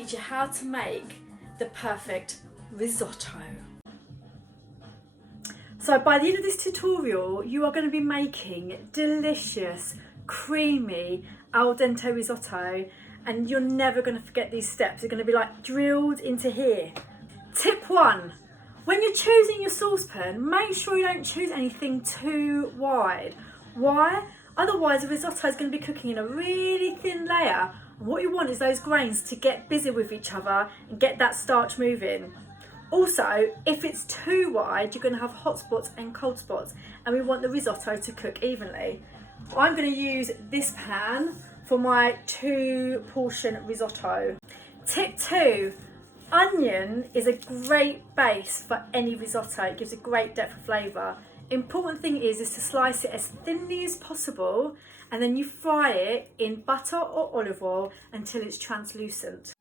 teach you how to make the perfect risotto. So by the end of this tutorial, you are going to be making delicious, creamy, al dente risotto, and you're never going to forget these steps. They're going to be like drilled into here. Tip 1. When you're choosing your saucepan, make sure you don't choose anything too wide. Why? Otherwise the risotto is going to be cooking in a really thin layer, and what you want is those grains to get busy with each other and get that starch moving. Also, if it's too wide, you're going to have hot spots and cold spots, and we want the risotto to cook evenly. I'm going to use this pan for my 2-portion risotto. Tip 2. Onion is a great base for any risotto. It gives a great depth of flavour. Important thing is to slice it as thinly as possible, and then you fry it in butter or olive oil until it's translucent.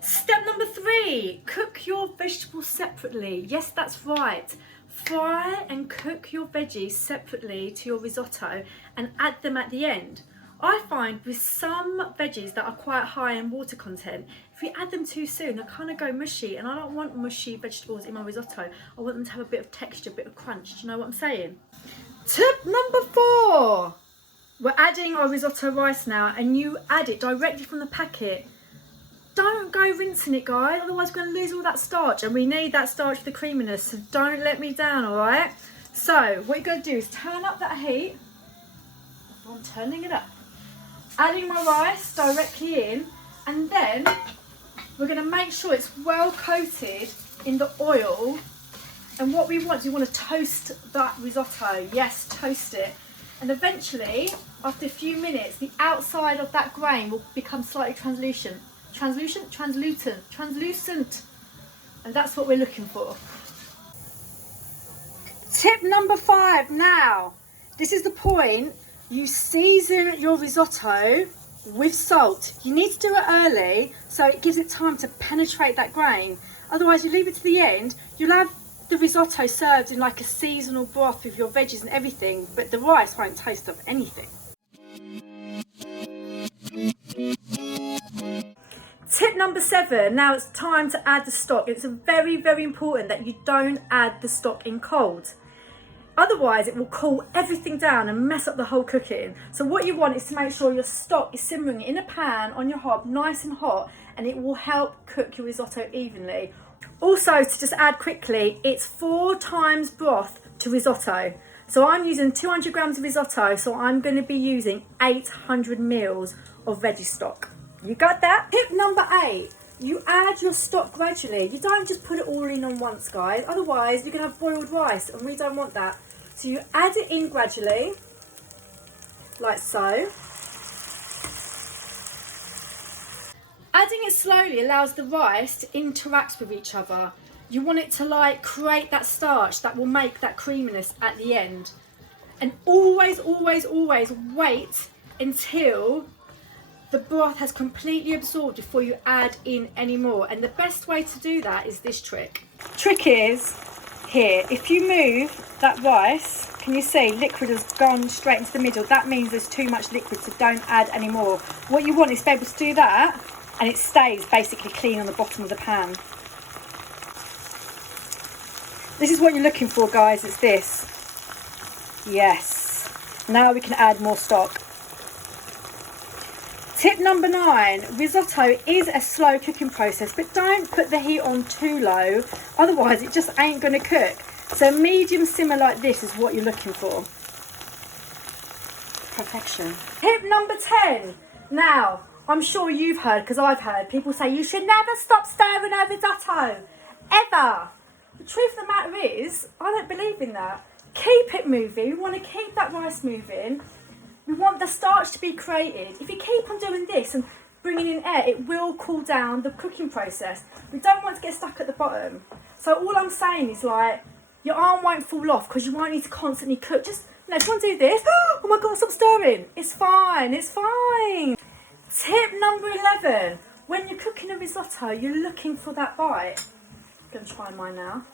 Step number 3, cook your vegetables separately. Yes, that's right. Fry and cook your veggies separately to your risotto and add them at the end. I find with some veggies that are quite high in water content, if we add them too soon, they kind of go mushy, and I don't want mushy vegetables in my risotto. I want them to have a bit of texture, a bit of crunch. Do you know what I'm saying? Tip number 4. We're adding our risotto rice now, and you add it directly from the packet. Don't go rinsing it, guys, otherwise we're going to lose all that starch, and we need that starch for the creaminess, so don't let me down, alright? So what you're going to do is turn up that heat. I'm turning it up. Adding my rice directly in, and then we're going to make sure it's well coated in the oil. And what we want is we want to toast that risotto. Yes, toast it. And eventually, after a few minutes, the outside of that grain will become slightly translucent. Translucent. And that's what we're looking for. Tip number 5 now. This is the point. You season your risotto with salt. You need to do it early so it gives it time to penetrate that grain. Otherwise, you leave it to the end, you'll have the risotto served in like a seasonal broth with your veggies and everything, but the rice won't taste of anything. Tip number 7, now it's time to add the stock. It's very, very important that you don't add the stock in cold. Otherwise it will cool everything down and mess up the whole cooking. So what you want is to make sure your stock is simmering in a pan on your hob, nice and hot, and it will help cook your risotto evenly. Also, to just add quickly, it's 4 times broth to risotto. So I'm using 200 grams of risotto, so I'm going to be using 800 mils of veggie stock. You got that? Tip number 8. You add your stock gradually. You don't just put it all in on once, guys. Otherwise, you're going to have boiled rice, and we don't want that. So you add it in gradually, like so. Adding it slowly allows the rice to interact with each other. You want it to like create that starch that will make that creaminess at the end. And always, always, always wait until the broth has completely absorbed before you add in any more. And the best way to do that is this trick. Trick is here, if you move that rice, can you see liquid has gone straight into the middle? That means there's too much liquid, so don't add any more. What you want is to be able to do that and it stays basically clean on the bottom of the pan. This is what you're looking for, guys. It's this. Yes. Now we can add more stock. Tip number 9, risotto is a slow cooking process, but don't put the heat on too low, otherwise it just ain't going to cook. So medium simmer like this is what you're looking for. Perfection. Tip number 10. Now, I'm sure you've heard, because I've heard, people say you should never stop stirring a risotto, ever. The truth of the matter is, I don't believe in that. Keep it moving. We want to keep that rice moving. We want the starch to be created. If you keep on doing this and bringing in air, it will cool down the cooking process. We don't want to get stuck at the bottom. So all I'm saying is, like, your arm won't fall off because you won't need to constantly cook. Just, you know, if you want to do this, oh my God, stop stirring. It's fine, it's fine. Tip number 11. When you're cooking a risotto, you're looking for that bite. I'm going to try mine now.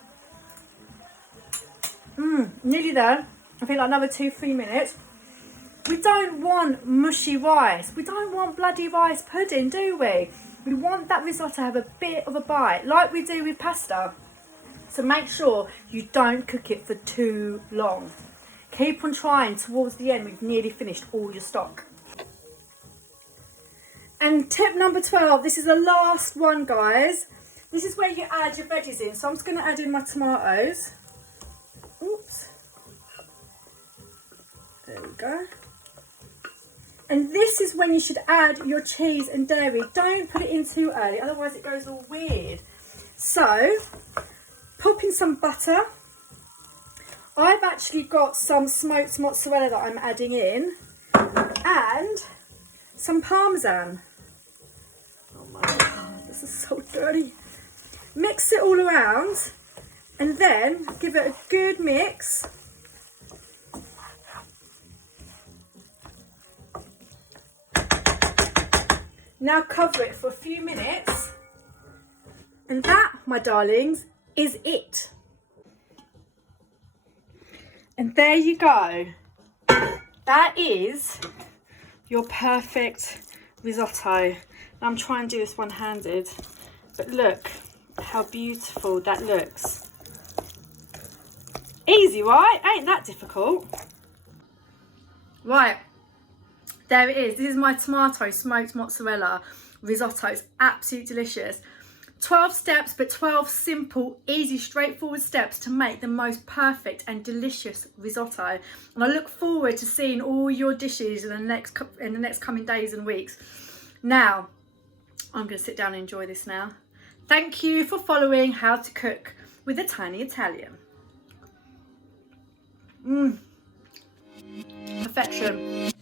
Nearly there. I think like another 2-3 minutes. We don't want mushy rice. We don't want bloody rice pudding, do we? We want that risotto to have a bit of a bite, like we do with pasta. So make sure you don't cook it for too long. Keep on trying. Towards the end, we've nearly finished all your stock. And tip number 12, this is the last one, guys. This is where you add your veggies in. So I'm just going to add in my tomatoes. Oops. There we go. And this is when you should add your cheese and dairy. Don't put it in too early, otherwise it goes all weird. So, pop in some butter. I've actually got some smoked mozzarella that I'm adding in. And some parmesan. Oh my God, this is so dirty. Mix it all around. And then give it a good mix. Now cover it for a few minutes. And that, my darlings, is it. And there you go. That is your perfect risotto. I'm trying to do this one-handed, but look how beautiful that looks. Easy, right? Ain't that difficult. Right. There it is. This is my tomato smoked mozzarella risotto. It's absolutely delicious. 12 steps, but 12 simple, easy, straightforward steps to make the most perfect and delicious risotto. And I look forward to seeing all your dishes in the next coming days and weeks. Now, I'm going to sit down and enjoy this now. Thank you for following How to Cook with a Tiny Italian. Perfection.